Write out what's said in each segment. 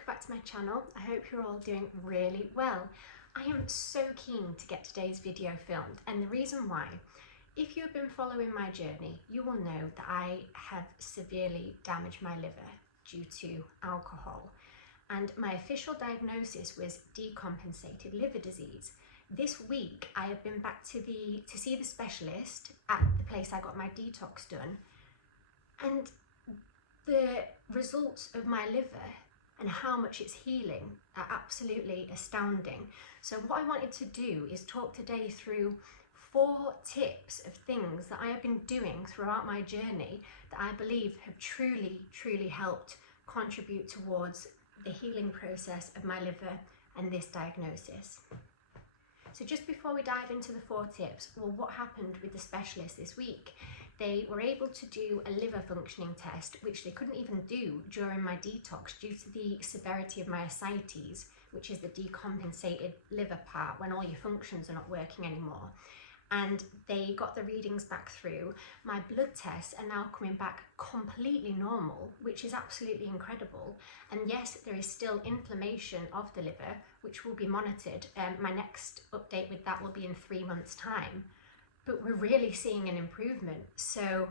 welcome back to my channel. I hope you're all doing really well. I am so keen to get today's video filmed, and the reason why, if you've been following my journey, you will know that I have severely damaged my liver due to alcohol, and my official diagnosis was decompensated liver disease. This week I have been back to see the specialist at the place I got my detox done, and the results of my liver and how much it's healing are absolutely astounding. So what I wanted to do is talk today through 4 tips of things that I have been doing throughout my journey that I believe have truly helped contribute towards the healing process of my liver and this diagnosis. So just before we dive into the 4 tips, well, what happened with the specialist this week? They were able to do a liver functioning test, which they couldn't even do during my detox due to the severity of my ascites, which is the decompensated liver part when all your functions are not working anymore. And they got the readings back through. My blood tests are now coming back completely normal, which is absolutely incredible. And yes, there is still inflammation of the liver, which will be monitored. My next update with that will be in 3 months' time. But we're really seeing an improvement. So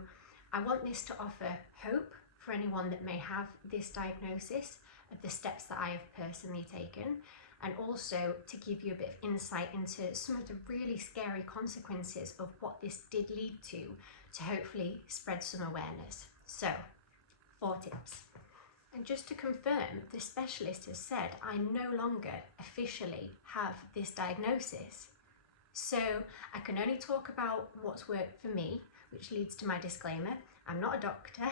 I want this to offer hope for anyone that may have this diagnosis of the steps that I have personally taken, and also to give you a bit of insight into some of the really scary consequences of what this did lead to hopefully spread some awareness. So, 4 tips. And just to confirm, the specialist has said I no longer officially have this diagnosis. So I can only talk about what's worked for me, which leads to my disclaimer. I'm not a doctor.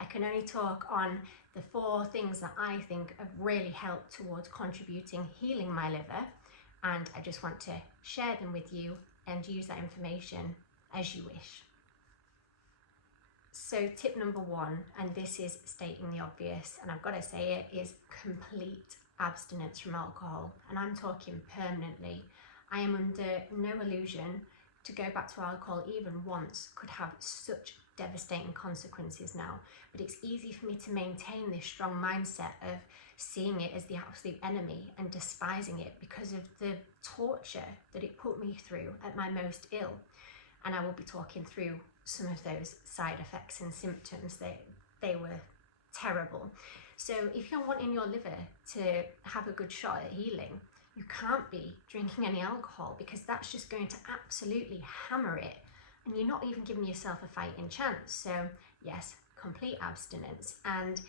I can only talk on the 4 things that I think have really helped towards contributing healing my liver, and I just want to share them with you and use that information as you wish. So tip number 1, and this is stating the obvious, and I've got to say it, is complete abstinence from alcohol, and I'm talking permanently. I am under no illusion to go back to alcohol even once could have such devastating consequences now, but it's easy for me to maintain this strong mindset of seeing it as the absolute enemy and despising it because of the torture that it put me through at my most ill. And I will be talking through some of those side effects and symptoms. They were terrible. So if you're wanting your liver to have a good shot at healing, you can't be drinking any alcohol, because that's just going to absolutely hammer it, and you're not even giving yourself a fighting chance. So yes, complete abstinence, and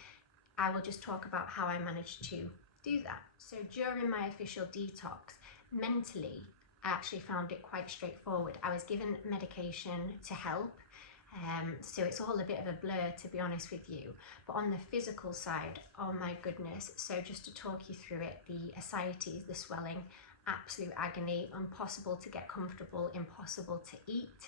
I will just talk about how I managed to do that. So during my official detox, mentally, I actually found it quite straightforward. I was given medication to help, so it's all a bit of a blur, to be honest with you. But on the physical side, oh my goodness, so just to talk you through it, the ascites, the swelling, absolute agony, impossible to get comfortable, impossible to eat,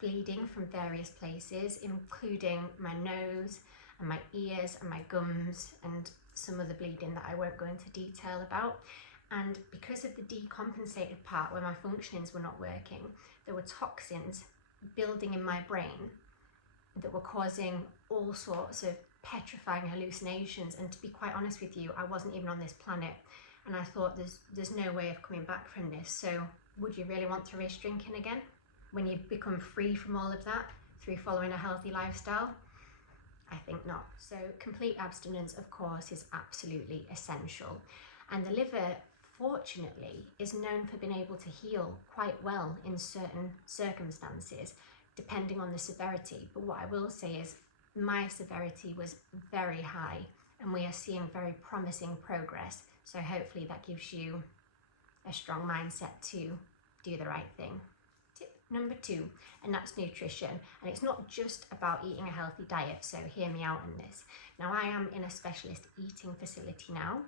bleeding from various places, including my nose and my ears and my gums, and some of the bleeding that I won't go into detail about. And because of the decompensated part where my functionings were not working, there were toxins building in my brain that were causing all sorts of petrifying hallucinations. And to be quite honest with you, I wasn't even on this planet, and I thought there's no way of coming back from this. So would you really want to risk drinking again when you've become free from all of that through following a healthy lifestyle? I think not. So complete abstinence, of course, is absolutely essential. And the liver, fortunately, is known for being able to heal quite well in certain circumstances, depending on the severity. But what I will say is my severity was very high, and we are seeing very promising progress. So hopefully that gives you a strong mindset to do the right thing. Tip number 2, and that's nutrition. And it's not just about eating a healthy diet, so hear me out on this. Now, I am in a specialist eating facility now,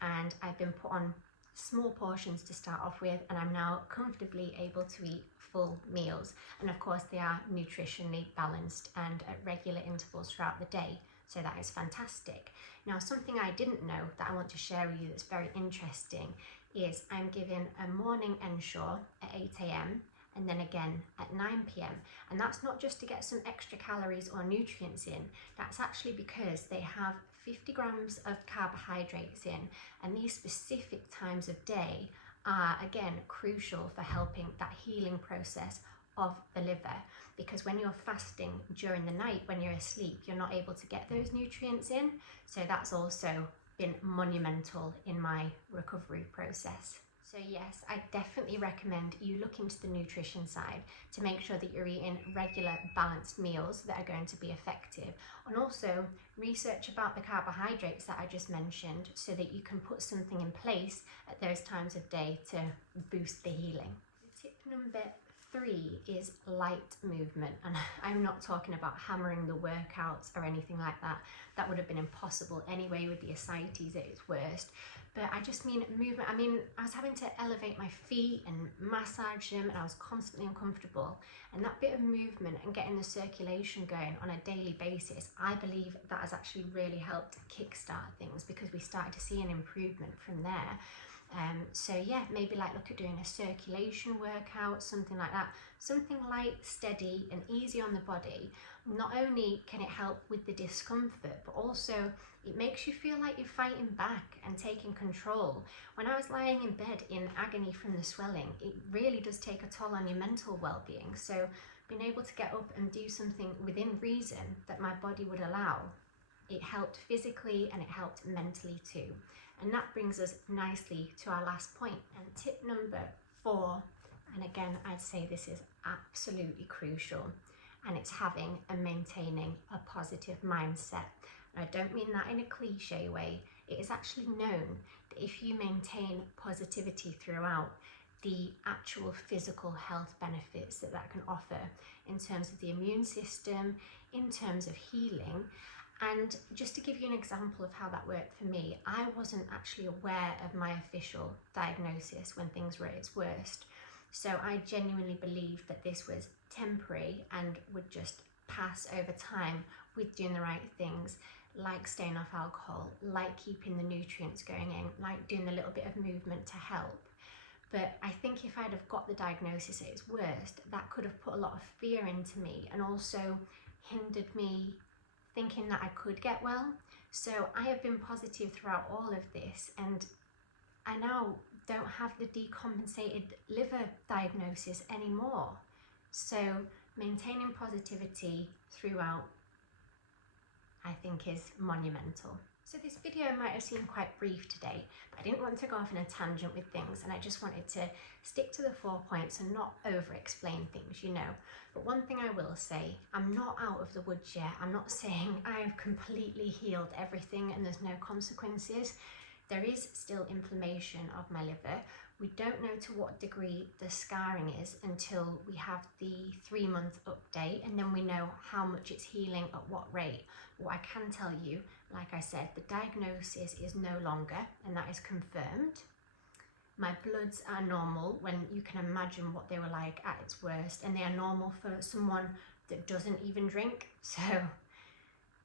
and I've been put on small portions to start off with, and I'm now comfortably able to eat full meals. And of course, they are nutritionally balanced and at regular intervals throughout the day. So that is fantastic. Now, something I didn't know that I want to share with you that's very interesting is I'm given a morning ensure at 8 AM and then again at 9 PM. And that's not just to get some extra calories or nutrients in, that's actually because they have 50 grams of carbohydrates in, and these specific times of day are again crucial for helping that healing process of the liver, because when you're fasting during the night, when you're asleep, you're not able to get those nutrients in. So that's also been monumental in my recovery process. So yes, I definitely recommend you look into the nutrition side to make sure that you're eating regular balanced meals that are going to be effective, and also research about the carbohydrates that I just mentioned so that you can put something in place at those times of day to boost the healing. Tip number 3 is light movement, and I'm not talking about hammering the workouts or anything like that. That would have been impossible anyway with the ascites at its worst. But I just mean movement. I mean, I was having to elevate my feet and massage them, and I was constantly uncomfortable. And that bit of movement and getting the circulation going on a daily basis, I believe that has actually really helped kickstart things, because we started to see an improvement from there. So yeah, maybe like look at doing a circulation workout, something like that, something light, steady and easy on the body. Not only can it help with the discomfort, but also it makes you feel like you're fighting back and taking control. When I was lying in bed in agony from the swelling, it really does take a toll on your mental well-being. So being able to get up and do something within reason that my body would allow, it helped physically and it helped mentally too. And that brings us nicely to our last point. And tip number 4, and again, I'd say this is absolutely crucial, and it's having and maintaining a positive mindset. And I don't mean that in a cliche way. It is actually known that if you maintain positivity throughout, the actual physical health benefits that that can offer in terms of the immune system, in terms of healing. And just to give you an example of how that worked for me, I wasn't actually aware of my official diagnosis when things were at its worst. So I genuinely believed that this was temporary and would just pass over time with doing the right things, like staying off alcohol, like keeping the nutrients going in, like doing a little bit of movement to help. But I think if I'd have got the diagnosis at its worst, that could have put a lot of fear into me and also hindered me thinking that I could get well. So I have been positive throughout all of this, and I now don't have the decompensated liver diagnosis anymore. So maintaining positivity throughout, I think, is monumental. So this video might have seemed quite brief today, but I didn't want to go off in a tangent with things, and I just wanted to stick to the 4 points and not over-explain things, you know. But one thing I will say, I'm not out of the woods yet. I'm not saying I've completely healed everything and there's no consequences. There is still inflammation of my liver. We don't know to what degree the scarring is until we have the 3-month update, and then we know how much it's healing at what rate. What I can tell you, like I said, the diagnosis is no longer, and that is confirmed. My bloods are normal when you can imagine what they were like at its worst, and they are normal for someone that doesn't even drink. So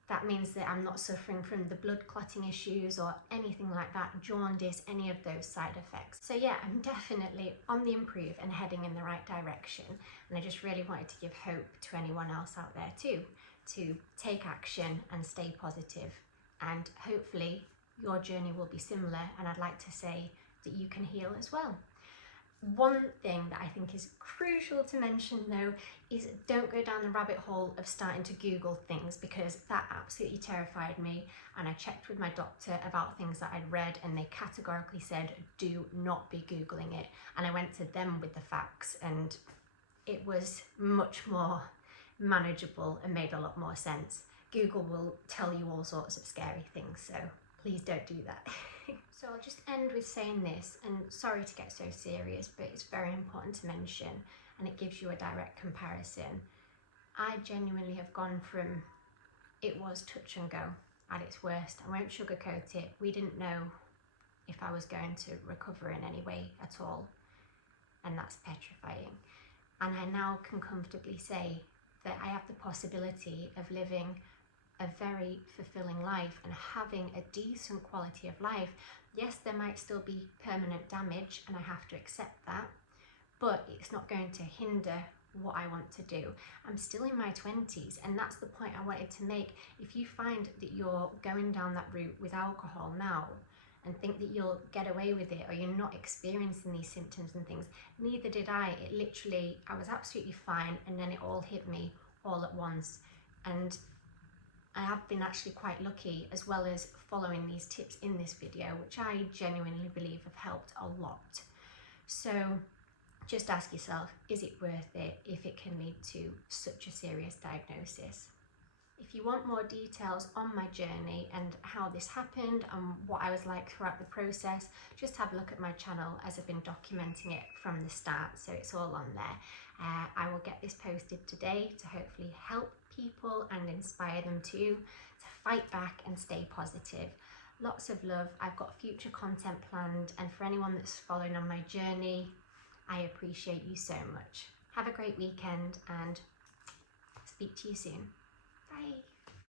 that means that I'm not suffering from the blood clotting issues or anything like that, jaundice, any of those side effects. So yeah, I'm definitely on the improve and heading in the right direction. And I just really wanted to give hope to anyone else out there too, to take action and stay positive. And hopefully your journey will be similar, and I'd like to say that you can heal as well. One thing that I think is crucial to mention though is don't go down the rabbit hole of starting to Google things, because that absolutely terrified me, and I checked with my doctor about things that I'd read and they categorically said do not be Googling it, and I went to them with the facts and it was much more manageable and made a lot more sense. Google will tell you all sorts of scary things, so please don't do that. So I'll just end with saying this, and sorry to get so serious, but it's very important to mention, and it gives you a direct comparison. I genuinely have gone from it was touch and go at its worst. I won't sugarcoat it. We didn't know if I was going to recover in any way at all, and that's petrifying. And I now can comfortably say that I have the possibility of living a very fulfilling life and having a decent quality of life. Yes, there might still be permanent damage, and I have to accept that, but it's not going to hinder what I want to do. I'm still in my 20s, and that's the point I wanted to make. If you find that you're going down that route with alcohol now and think that you'll get away with it, or you're not experiencing these symptoms and things, neither did I. It literally, I was absolutely fine, and then it all hit me all at once. And I have been actually quite lucky, as well as following these tips in this video, which I genuinely believe have helped a lot. So just ask yourself, is it worth it if it can lead to such a serious diagnosis? If you want more details on my journey and how this happened and what I was like throughout the process, just have a look at my channel, as I've been documenting it from the start, so it's all on there. I will get this posted today to hopefully help people and inspire them to fight back and stay positive. Lots of love. I've got future content planned, and for anyone that's following on my journey, I appreciate you so much. Have a great weekend and speak to you soon. Bye.